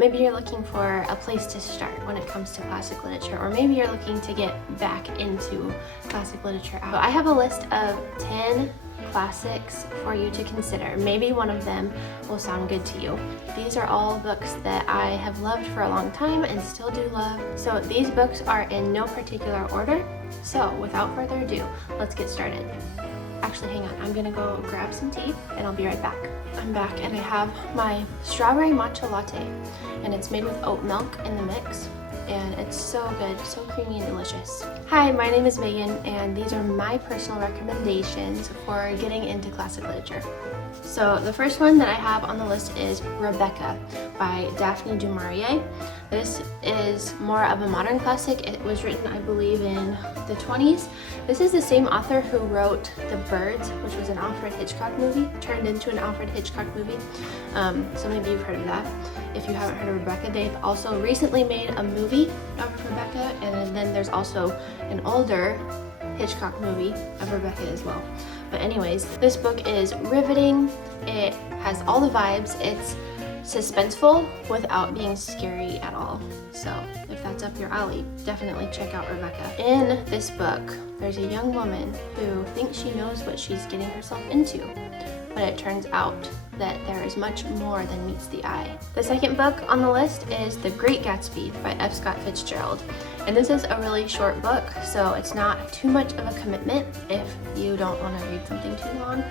Maybe you're looking for a place to start when it comes to classic literature, or maybe you're looking to get back into classic literature. I have a list of 10 classics for you to consider. Maybe one of them will sound good to you. These are all books that I have loved for a long time and still do love. So these books are in no particular order. So without further ado, let's get started. Actually, hang on, I'm gonna go grab some tea and I'll be right back. I'm back and I have my strawberry matcha latte, and it's made with oat milk in the mix, and it's so good, so creamy and delicious. Hi, my name is Megan, and these are my personal recommendations for getting into classic literature. So the first one that I have on the list is Rebecca by Daphne du Maurier. This is more of a modern classic. It was written, I believe, in the 20s. This is the same author who wrote The Birds, which was an Alfred Hitchcock movie, turned into an Alfred Hitchcock movie. So maybe you've heard of that. If you haven't heard of Rebecca, they've also recently made a movie of Rebecca, and then there's also an older Hitchcock movie of Rebecca as well. But anyways, this book is riveting. It has all the vibes. It's suspenseful without being scary at all. So if that's up your alley, definitely check out Rebecca. In this book, there's a young woman who thinks she knows what she's getting herself into, but it turns out that there is much more than meets the eye. The second book on the list is The Great Gatsby by F. Scott Fitzgerald. And this is a really short book, so it's not too much of a commitment if you don't want to read something too long.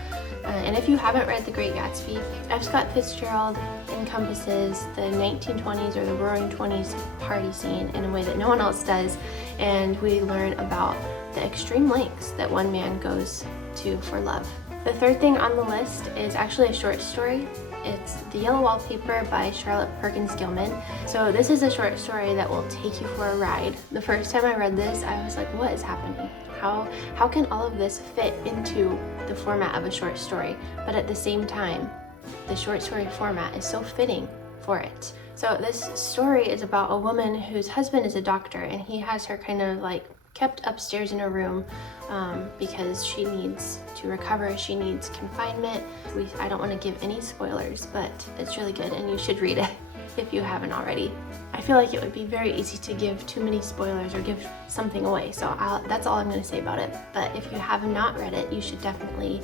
And if you haven't read The Great Gatsby, F. Scott Fitzgerald encompasses the 1920s or the Roaring 20s party scene in a way that no one else does, and we learn about the extreme lengths that one man goes to for love. The third thing on the list is actually a short story. It's The Yellow Wallpaper by Charlotte Perkins Gilman. So this is a short story that will take you for a ride. The first time I read this, I was like, what is happening? How can all of this fit into the format of a short story? But at the same time, the short story format is so fitting for it. So this story is about a woman whose husband is a doctor, and he has her kind of like kept upstairs in her room because she needs to recover. She needs confinement. I don't want to give any spoilers, but it's really good and you should read it if you haven't already. I feel like it would be very easy to give too many spoilers or give something away, so that's all I'm going to say about it. But if you have not read it, you should definitely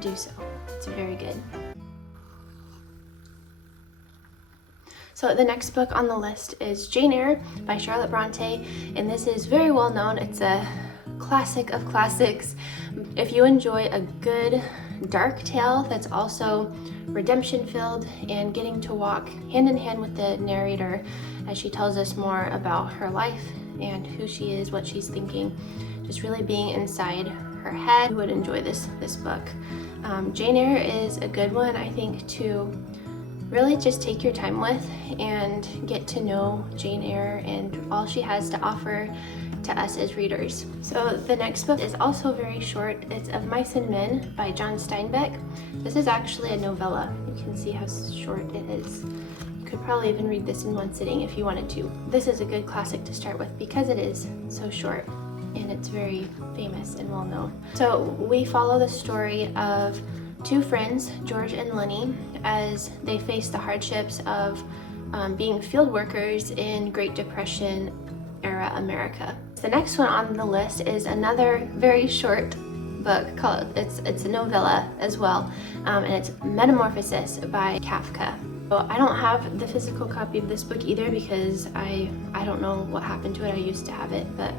do so. It's very good. So the next book on the list is Jane Eyre by Charlotte Bronte, and this is very well known. It's a classic of classics. If you enjoy a good dark tale that's also redemption filled and getting to walk hand in hand with the narrator as she tells us more about her life and who she is, what she's thinking, just really being inside her head, you would enjoy this book. Jane Eyre is a good one, I think, to really just take your time with and get to know Jane Eyre and all she has to offer to us as readers. So the next book is also very short. It's Of Mice and Men by John Steinbeck. This is actually a novella. You can see how short it is. You could probably even read this in one sitting if you wanted to. This is a good classic to start with because it is so short and it's very famous and well known. So we follow the story of two friends, George and Lenny, as they face the hardships of being field workers in Great Depression era America. The next one on the list is another very short book called, it's a novella as well, and it's Metamorphosis by Kafka. So I don't have the physical copy of this book either because I don't know what happened to it. I used to have it, but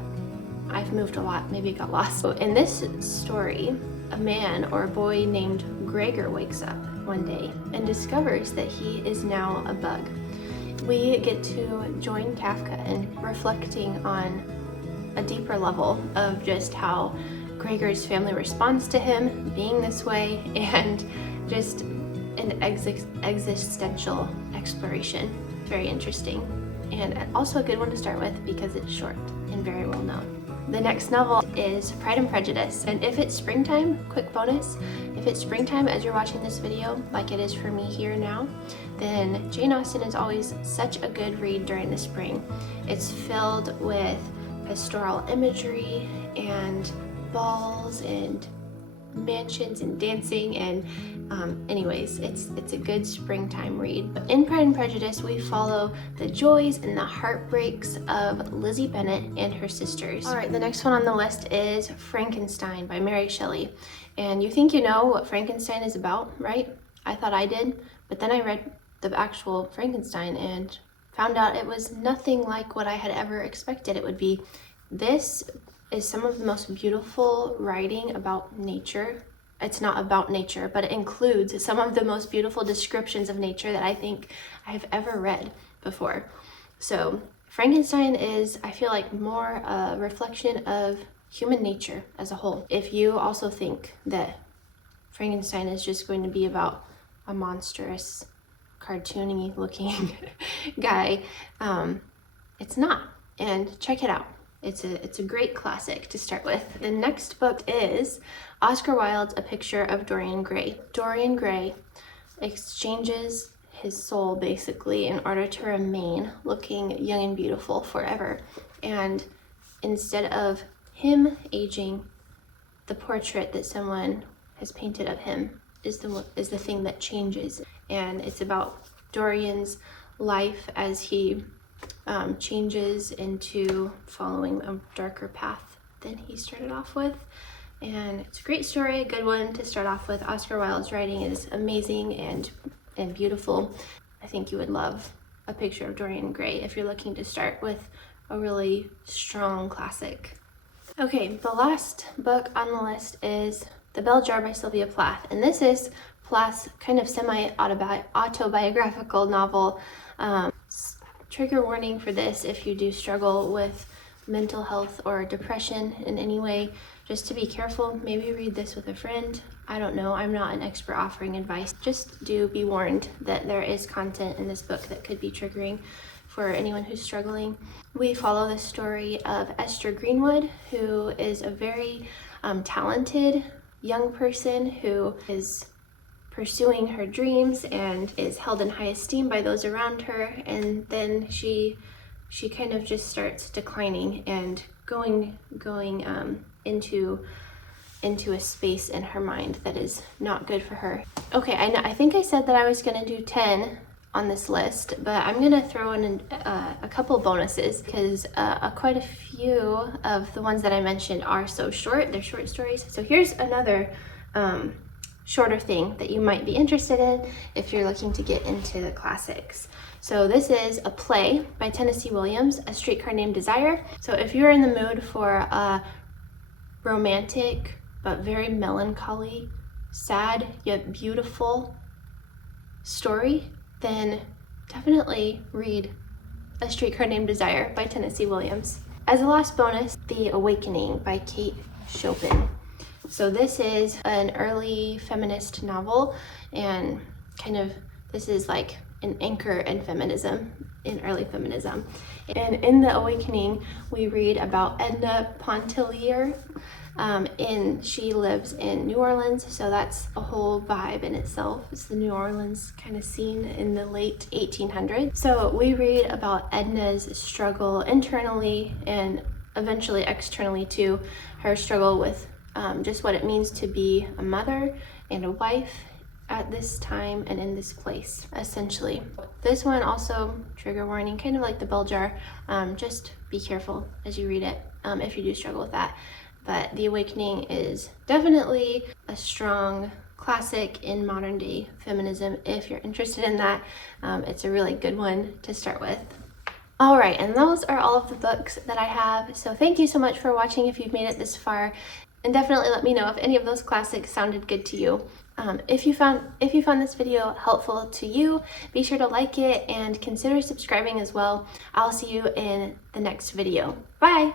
I've moved a lot, maybe it got lost. So in this story, a man or a boy named Gregor wakes up one day and discovers that he is now a bug. We get to join Kafka in reflecting on a deeper level of just how Gregor's family responds to him being this way, and just an existential exploration. Very interesting, and also a good one to start with because it's short and very well known. The next novel is Pride and Prejudice, and if it's springtime, quick bonus, if it's springtime as you're watching this video, like it is for me here now, then Jane Austen is always such a good read during the spring. It's filled with pastoral imagery and balls and mansions and dancing and anyways, it's a good springtime read. But in Pride and Prejudice, we follow the joys and the heartbreaks of Lizzie Bennet and her sisters. All right, the next one on the list is Frankenstein by Mary Shelley. And you think you know what Frankenstein is about, right? I thought I did, but then I read the actual Frankenstein and found out it was nothing like what I had ever expected it would be. This is some of the most beautiful writing about nature. It's not about nature, but it includes some of the most beautiful descriptions of nature that I think I've ever read before. So Frankenstein is, I feel like, more a reflection of human nature as a whole. If you also think that Frankenstein is just going to be about a monstrous, cartoony looking guy, it's not. And check it out. It's a great classic to start with. The next book is Oscar Wilde's A Picture of Dorian Gray. Dorian Gray exchanges his soul basically in order to remain looking young and beautiful forever. And instead of him aging, the portrait that someone has painted of him is the thing that changes. And it's about Dorian's life as he changes into following a darker path than he started off with. And it's a great story, a good one to start off with. Oscar Wilde's writing is amazing and beautiful. I think you would love A Picture of Dorian Gray if you're looking to start with a really strong classic. Okay, the last book on the list is The Bell Jar by Sylvia Plath. And this is Plath's kind of semi-autobiographical novel. Trigger warning for this if you do struggle with mental health or depression in any way. Just to be careful, maybe read this with a friend. I don't know, I'm not an expert offering advice. Just do be warned that there is content in this book that could be triggering for anyone who's struggling. We follow the story of Esther Greenwood, who is a very talented young person who is pursuing her dreams and is held in high esteem by those around her, and then she kind of just starts declining and going into a space in her mind that is not good for her. Okay, I think I said that I was gonna do 10 on this list, but I'm gonna throw in a couple bonuses because quite a few of the ones that I mentioned are so short. They're short stories. So here's another shorter thing that you might be interested in if you're looking to get into the classics. So this is a play by Tennessee Williams, A Streetcar Named Desire. So if you're in the mood for a romantic but very melancholy, sad yet beautiful story, then definitely read A Streetcar Named Desire by Tennessee Williams. As a last bonus, The Awakening by Kate Chopin. So this is an early feminist novel, and kind of this is like an anchor in feminism, in early feminism. And in The Awakening, we read about Edna Pontellier, and she lives in New Orleans, so that's a whole vibe in itself. It's the New Orleans kind of scene in the late 1800s. So we read about Edna's struggle internally and eventually externally too, her struggle with just what it means to be a mother and a wife at this time and in this place, essentially. This one also, trigger warning, kind of like The Bell Jar. Just be careful as you read it if you do struggle with that. But The Awakening is definitely a strong classic in modern day feminism if you're interested in that. It's a really good one to start with. All right, and those are all of the books that I have. So thank you so much for watching if you've made it this far. And definitely let me know if any of those classics sounded good to you. If you found this video helpful to you, be sure to like it and consider subscribing as well. I'll see you in the next video. Bye!